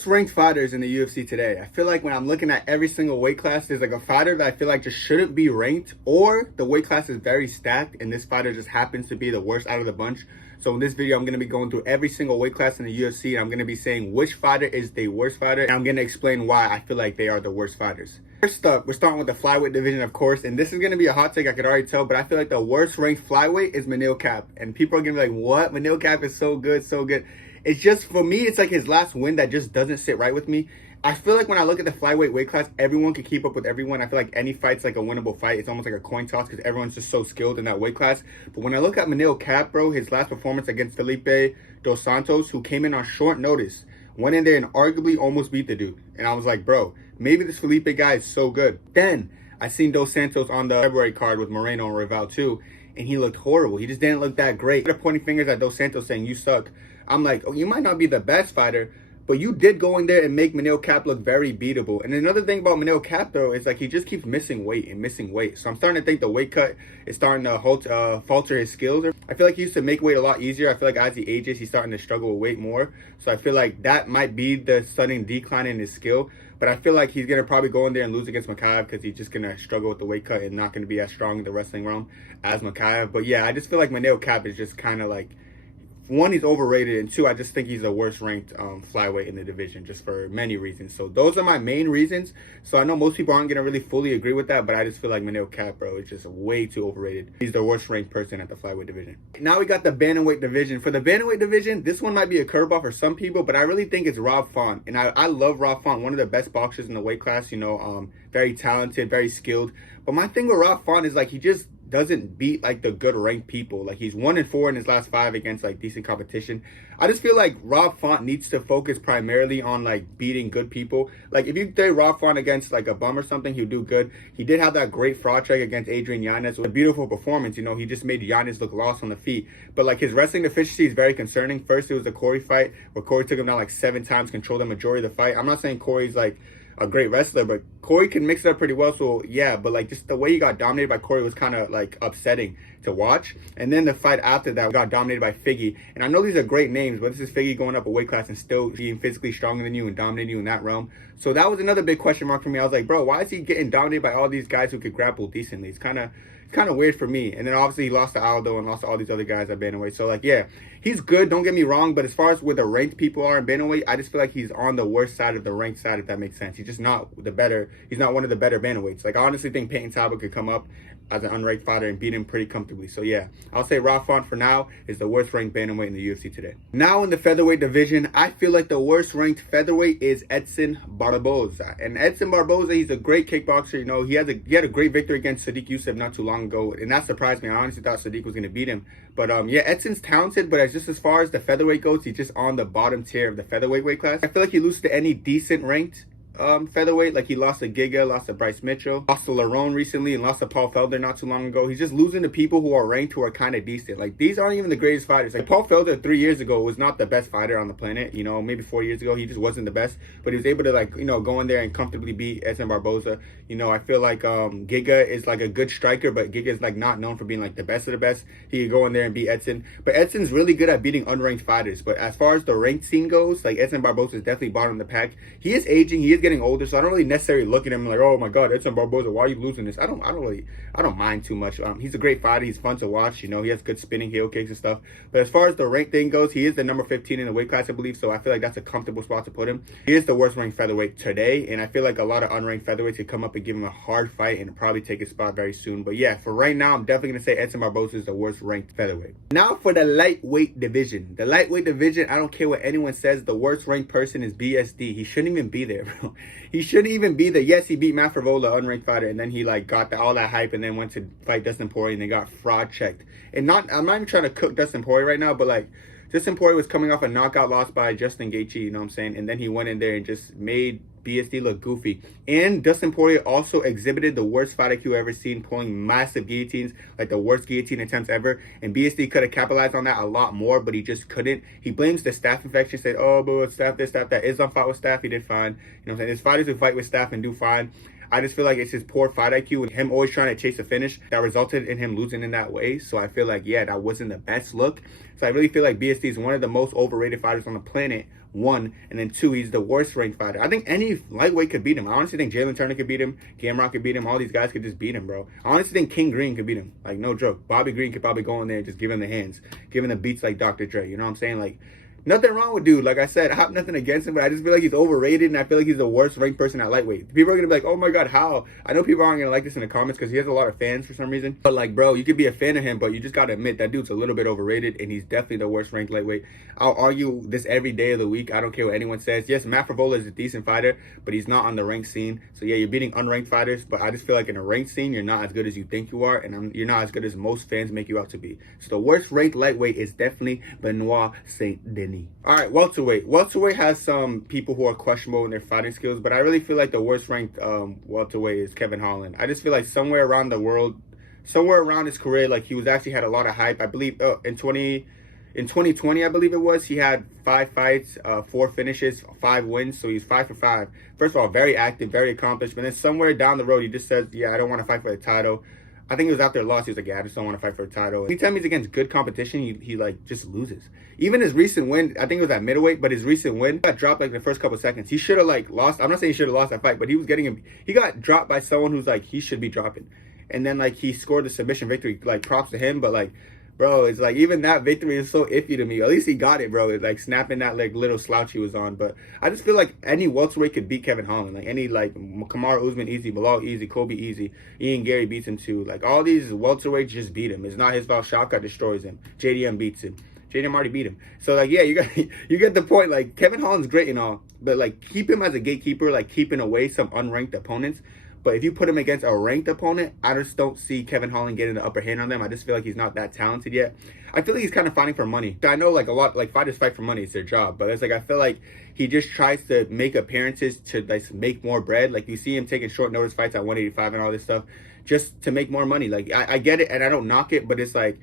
Worst ranked fighters in the UFC today. I feel like when I'm looking at every single weight class, there's like a fighter that I feel like just shouldn't be ranked, or the weight class is very stacked and this fighter just happens to be the worst out of the bunch. So in this video, I'm going to be going through every single weight class in the UFC, and I'm going to be saying which fighter is the worst fighter, and I'm going to explain why I feel like they are the worst fighters. First up, we're starting with the flyweight division, of course, and this is going to be a hot take, I could already tell, but I feel like the worst ranked flyweight is Manil Cap, and people are going to be like, what? Manil Cap is so good, so good. It's just, for me, it's like his last win that just doesn't sit right with me. I feel like when I look at the flyweight weight class, everyone can keep up with everyone. I feel like any fight's like a winnable fight. It's almost like a coin toss because everyone's just so skilled in that weight class. But when I look at Manil Cap, bro, his last performance against Felipe Dos Santos, who came in on short notice, went in there and arguably almost beat the dude. And I was like, bro, maybe this Felipe guy is so good. Then I seen Dos Santos on the February card with Moreno and Rival too, and he looked horrible. He just didn't look that great. They're pointing fingers at Dos Santos saying, you suck. I'm like, oh, you might not be the best fighter, but you did go in there and make Manil Cap look very beatable. And another thing about Manil Cap, though, is like he just keeps missing weight and missing weight. So I'm starting to think the weight cut is starting to falter his skills. I feel like he used to make weight a lot easier. I feel like as he ages, he's starting to struggle with weight more. So I feel like that might be the sudden decline in his skill. But I feel like he's going to probably go in there and lose against Makayev because he's just going to struggle with the weight cut and not going to be as strong in the wrestling realm as Makayev. But yeah, I just feel like Manil Cap is just kind of like, one, he's overrated, and two, I just think he's the worst ranked flyweight in the division, just for many reasons. So those are my main reasons. So I know most people aren't gonna really fully agree with that, but I just feel like Manil Cap, bro, is just way too overrated. He's the worst ranked person at the flyweight division. Now we got the bantamweight division. For the bantamweight division, this one might be a curveball for some people, but I really think it's Rob Font, and I love Rob Font, one of the best boxers in the weight class. You know, very talented, very skilled. But my thing with Rob Font is like he just doesn't beat like the good ranked people. Like he's 1-4 in his last 5 against like decent competition. I just feel like Rob Font needs to focus primarily on like beating good people. Like if you throw Rob Font against like a bum or something, he'll do good. He did have that great fraud check against Adrian Yanez with a beautiful performance. You know, he just made Yanez look lost on the feet. But like his wrestling efficiency is very concerning. First, it was the Corey fight where Corey took him down like 7 times, controlled the majority of the fight. I'm not saying Corey's like a great wrestler, but Corey can mix it up pretty well. So yeah, but like just the way he got dominated by Corey was kind of like upsetting to watch. And then the fight after that got dominated by Figgy. And I know these are great names, but this is Figgy going up a weight class and still being physically stronger than you and dominating you in that realm. So that was another big question mark for me. I was like, bro, why is he getting dominated by all these guys who could grapple decently? It's kind of weird for me. And then obviously he lost to Aldo and lost to all these other guys at bantamweight. So like, yeah, he's good, don't get me wrong, but as far as where the ranked people are in bantamweight, I just feel like he's on the worst side of the ranked side, if that makes sense. He's just not he's not one of the better bantamweights. Like I honestly think Peyton Talbot could come up as an unranked fighter and beat him pretty comfortably. So yeah, I'll say Rob Font for now is the worst ranked bantamweight in the UFC today. Now in the featherweight division, I feel like the worst ranked featherweight is Edson Barboza. And Edson Barboza, he's a great kickboxer. You know, he had a great victory against Sadiq Youssef not too long ago, and that surprised me. I honestly thought Sadiq was going to beat him. But yeah, Edson's talented, but as far as the featherweight goes, he's just on the bottom tier of the featherweight weight class. I feel like he loses to any decent ranked featherweight. Like he lost to Giga, lost to Bryce Mitchell, lost to Lerone recently, and lost to Paul Felder not too long ago. He's just losing to people who are ranked, who are kind of decent. Like these aren't even the greatest fighters. Like Paul Felder 3 years ago was not the best fighter on the planet. You know, maybe 4 years ago he just wasn't the best, but he was able to like, you know, go in there and comfortably beat Edson Barboza. You know, I feel like Giga is like a good striker, but Giga is like not known for being like the best of the best. He could go in there and beat Edson, but Edson's really good at beating unranked fighters. But as far as the ranked scene goes, like Edson Barboza is definitely bottom of the pack. He is aging, he is getting older, so I don't really necessarily look at him like, oh my god, Edson Barboza, why are you losing this? I don't mind too much. He's a great fighter, he's fun to watch. You know, he has good spinning heel kicks and stuff. But as far as the rank thing goes, he is the number 15 in the weight class, I believe. So I feel like that's a comfortable spot to put him. He is the worst ranked featherweight today, and I feel like a lot of unranked featherweights could come up and give him a hard fight and probably take his spot very soon. But yeah, for right now, I'm definitely gonna say Edson Barboza is the worst ranked featherweight. Now for the lightweight division. The lightweight division, I don't care what anyone says, the worst ranked person is BSD. He shouldn't even be there, bro. He shouldn't even be there. Yes, he beat Matt Favola, unranked fighter, and then he like got all that hype and then went to fight Dustin Poirier and they got fraud checked. And I'm not even trying to cook Dustin Poirier right now, but like Dustin Poirier was coming off a knockout loss by Justin Gaethje, you know what I'm saying? And then he went in there and just made BSD look goofy. And Dustin Poirier also exhibited the worst fight IQ ever seen, pulling massive guillotines, like the worst guillotine attempts ever. And BSD could have capitalized on that a lot more, but he just couldn't. He blames the staph infection, said, oh, but staph this, staph that. Islam fought with staph, he did fine. You know what I'm saying? There's fighters who fight with staph and do fine. I just feel like it's his poor fight IQ and him always trying to chase a finish that resulted in him losing in that way. So I feel like, yeah, that wasn't the best look. So I really feel like BSD is one of the most overrated fighters on the planet one, and then two, he's the worst ranked fighter. I think any lightweight could beat him. I honestly think Jalen Turner could beat him, Gamrot could beat him, all these guys could just beat him, bro. I honestly think King Green could beat him, like no joke. Bobby Green could probably go in there and just give him the hands, give him the beats like Dr. Dre, you know what I'm saying? Like, nothing wrong with dude. Like I said, I have nothing against him, but I just feel like he's overrated, and I feel like he's the worst ranked person at lightweight. People are gonna be like, oh my god, how? I know people aren't gonna like this in the comments because he has a lot of fans for some reason. But like, bro, you could be a fan of him, but you just gotta admit that dude's a little bit overrated, and he's definitely the worst ranked lightweight. I'll argue this every day of the week. I don't care what anyone says. Yes, Matt Favola is a decent fighter, but he's not on the ranked scene. So yeah, you're beating unranked fighters, but I just feel like in a ranked scene, you're not as good as you think you are, and you're not as good as most fans make you out to be. So the worst ranked lightweight is definitely Benoit Saint Denis. All right, welterweight. Welterweight has some people who are questionable in their fighting skills, but I really feel like the worst ranked welterweight is Kevin Holland. I just feel like somewhere around the world, somewhere around his career, like he was actually had a lot of hype. I believe in 2020, I believe it was, he had 5 fights, 4 finishes, 5 wins, so he's 5 for 5. First of all, very active, very accomplished, but then somewhere down the road, he just says, yeah, I don't want to fight for the title. I think it was after a loss, he was like, yeah, I just don't want to fight for a title. Anytime he's against good competition, he like just loses. Even his recent win, I think it was at middleweight, but his recent win got dropped like the first couple seconds. He should have like lost. I'm not saying he should have lost that fight, but he got dropped by someone who's like, he should be dropping. And then like he scored the submission victory, like props to him, but like, bro, it's like even that victory is so iffy to me. At least he got it, bro. It's like snapping that like little slouch he was on. But I just feel like any welterweight could beat Kevin Holland. Like any like Kamaru Usman easy, Bilal easy, Kobe easy. Ian Gary beats him too. Like all these welterweights just beat him. It's not his fault. Shaka destroys him. JDM beats him. JDM already beat him. So like yeah, you get the point. Like Kevin Holland's great and all, but like keep him as a gatekeeper, like keeping away some unranked opponents. But if you put him against a ranked opponent, I just don't see Kevin Holland getting the upper hand on them. I just feel like he's not that talented yet. I feel like he's kind of fighting for money. I know like a lot, like fighters fight for money. It's their job. But it's like, I feel like he just tries to make appearances to like make more bread. Like you see him taking short notice fights at 185 and all this stuff just to make more money. Like I get it and I don't knock it, but it's like,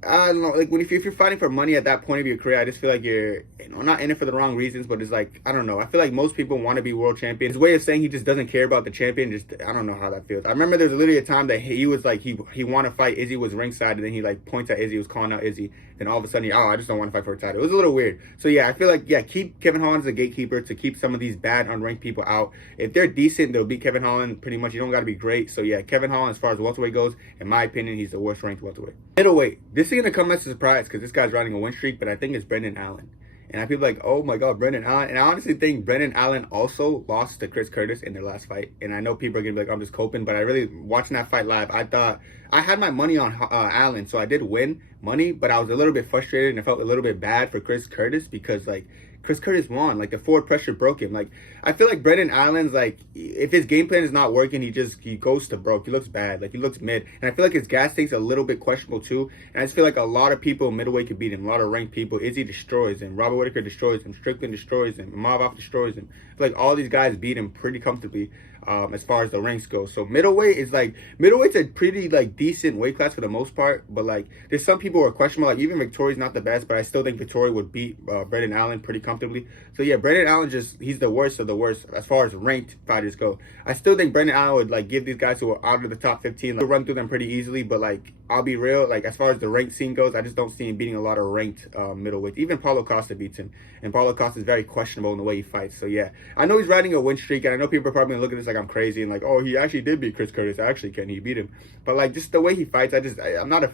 I don't know, like if you're fighting for money at that point of your career, I just feel like you're, not in it for the wrong reasons, but it's like, I don't know. I feel like most people want to be world champions. His way of saying he just doesn't care about the champion, just, I don't know how that feels. I remember there's literally a time that he was like, he wanted to fight, Izzy was ringside, and then he like points at Izzy, was calling out Izzy, then all of a sudden, I just don't want to fight for a title. It was a little weird. So yeah, I feel like, yeah, keep Kevin Holland as a gatekeeper to keep some of these bad unranked people out. If they're decent, they'll beat Kevin Holland pretty much. You don't got to be great. So yeah, Kevin Holland, as far as welterweight goes, in my opinion, he's the worst ranked welterweight. Middleweight. This is going to come as a surprise because this guy's riding a win streak, but I think it's Brendan Allen. And I feel like, oh my God, Brendan Allen. And I honestly think Brendan Allen also lost to Chris Curtis in their last fight. And I know people are going to be like, I'm just coping. But I really, watching that fight live, I thought, I had my money on Allen. So I did win money, but I was a little bit frustrated and I felt a little bit bad for Chris Curtis because like, Chris Curtis won. Like the forward pressure broke him. Like I feel like Brendan Allen's like, if his game plan is not working, he goes to broke. He looks bad. Like he looks mid. And I feel like his gas tank's a little bit questionable too. And I just feel like a lot of people in middleweight could beat him. A lot of ranked people. Izzy destroys him. Robert Whittaker destroys him. Strickland destroys him. Imavov destroys him. I feel like all these guys beat him pretty comfortably. As far as the ranks go. So middleweight's a pretty like decent weight class for the most part, but like there's some people who are questionable. Like even Victoria's not the best, but I still think Victoria would beat Brendan Allen pretty comfortably. So yeah, Brendan Allen he's the worst of the worst as far as ranked fighters go. I still think Brendan Allen would like give these guys who are out of the top 15 like, run through them pretty easily, but like I'll be real, like as far as the ranked scene goes, I just don't see him beating a lot of ranked middleweights. Even Paulo Costa beats him, and Paulo Costa is very questionable in the way he fights. So yeah, I know he's riding a win streak, and I know people are probably gonna look at this like I'm crazy and like, oh, he actually did beat Chris Curtis. Actually, can he beat him? But like just the way he fights, I'm not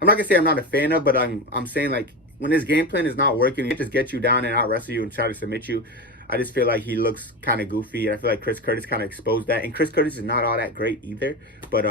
gonna say I'm not a fan of, but I'm saying like when his game plan is not working, he just gets you down and out wrestle you and try to submit you. I just feel like he looks kind of goofy. I feel like Chris Curtis kind of exposed that, and Chris Curtis is not all that great either. But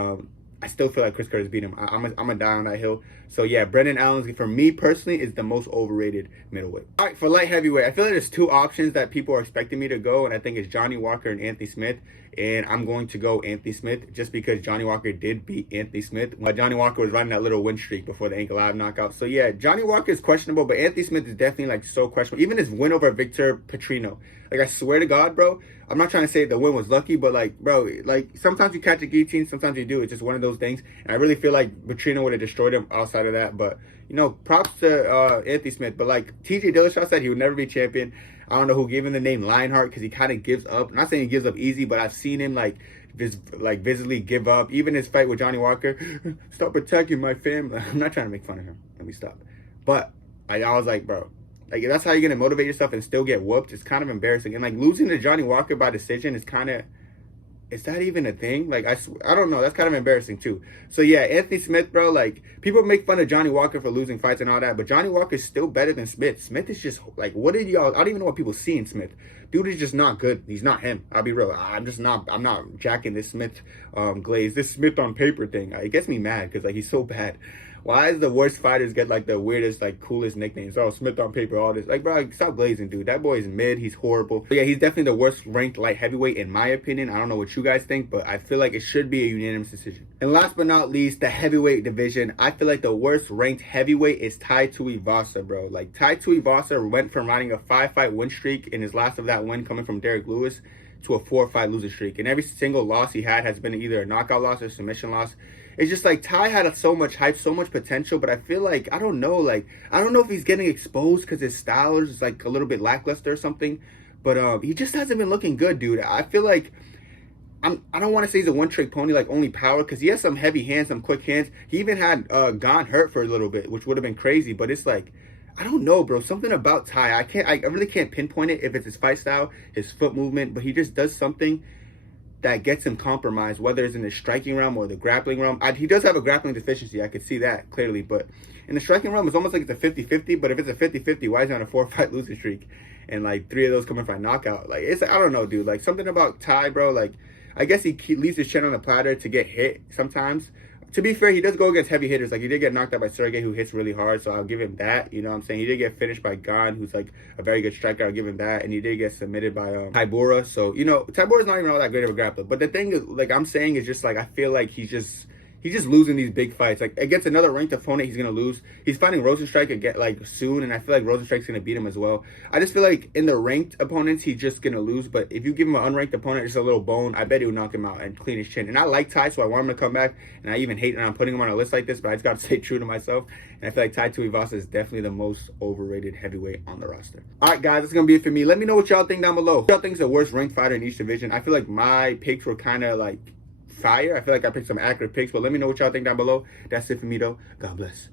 I still feel like Chris Curtis beat him. I'm a die on that hill. So yeah, Brendan Allen, for me personally, is the most overrated middleweight. All right, for light heavyweight, I feel like there's 2 options that people are expecting me to go, and I think it's Johnny Walker and Anthony Smith. And I'm going to go Anthony Smith just because Johnny Walker did beat Anthony Smith. Johnny Walker was riding that little win streak before the ankle live knockout. So yeah, Johnny Walker is questionable, but Anthony Smith is definitely like so questionable. Even his win over Victor Petrino. Like I swear to God, bro, I'm not trying to say the win was lucky, but like, bro, like sometimes you catch a guillotine, sometimes you do. It's just one of those things. And I really feel like Petrino would have destroyed him outside of that. But props to Anthony Smith. But like TJ Dillashaw said, he would never be champion. I don't know who gave him the name Lionheart because he kind of gives up. I'm not saying he gives up easy, but I've seen him like visibly give up. Even his fight with Johnny Walker, stop attacking my family. I'm not trying to make fun of him. Let me stop. But I was like, bro, Like, if that's how you're going to motivate yourself and still get whooped, it's kind of embarrassing. And, like, losing to Johnny Walker by decision is kind of, is that even a thing? Like, I don't know. That's kind of embarrassing, too. So, yeah, Anthony Smith, bro, like, people make fun of Johnny Walker for losing fights and all that, but Johnny Walker is still better than Smith. Smith is just, like, what did y'all, I don't even know what people see in Smith. Dude is just not good. He's not him. I'll be real. I'm not jacking this Smith glaze, this Smith on paper thing. It gets me mad because, like, he's so bad. Why is the worst fighters get, like, the weirdest, like, coolest nicknames? Oh, Smith on paper, all this. Like, bro, like, stop glazing, dude. That boy is mid. He's horrible. But yeah, he's definitely the worst ranked light heavyweight in my opinion. I don't know what you guys think, but I feel like it should be a unanimous decision. And last but not least, the heavyweight division. I feel like the worst ranked heavyweight is Tai Tuivasa, bro. Like, Tai Tuivasa went from riding a 5-fight win streak in his last of that win coming from Derek Lewis to a 4-fight losing streak. And every single loss he had has been either a knockout loss or submission loss. It's just like Tai had so much hype, so much potential, but I feel like, I don't know if he's getting exposed because his style is like a little bit lackluster or something, but he just hasn't been looking good, dude. I feel like, I don't want to say he's a one-trick pony, like only power, because he has some heavy hands, some quick hands. He even had Gone hurt for a little bit, which would have been crazy, but it's like, I don't know, bro. Something about Tai, I really can't pinpoint it if it's his fight style, his foot movement, but he just does something that gets him compromised, whether it's in the striking realm or the grappling realm. He does have a grappling deficiency. I could see that clearly. But in the striking realm, it's almost like it's a 50-50. But if it's a 50-50, why is he on a 4-fight losing streak? And, like, 3 of those coming from knockout. Like, I don't know, dude. Like, something about Tai, bro. Like, I guess he leaves his chin on the platter to get hit sometimes. To be fair, he does go against heavy hitters. Like, he did get knocked out by Sergey, who hits really hard, so I'll give him that. You know what I'm saying? He did get finished by Gane, who's, like, a very good striker. I'll give him that. And he did get submitted by Tybura. So, you know, Tybura's not even all that great of a grappler. But the thing is, like, I'm saying is just, like, I feel like he's just losing these big fights. Like, against another ranked opponent, he's going to lose. He's fighting Rosenstrike again, like, soon, and I feel like Rosenstrike's going to beat him as well. I just feel like in the ranked opponents, he's just going to lose. But if you give him an unranked opponent, just a little bone, I bet he would knock him out and clean his chin. And I like Tai, so I want him to come back. And I even hate that I'm putting him on a list like this, but I just got to stay true to myself. And I feel like Tai Tuivasa is definitely the most overrated heavyweight on the roster. All right, guys, that's going to be it for me. Let me know what y'all think down below. Who y'all think is the worst ranked fighter in each division? I feel like my picks were kind of like fire. I feel like I picked some accurate picks, but let me know what y'all think down below. That's it for me, though. God bless.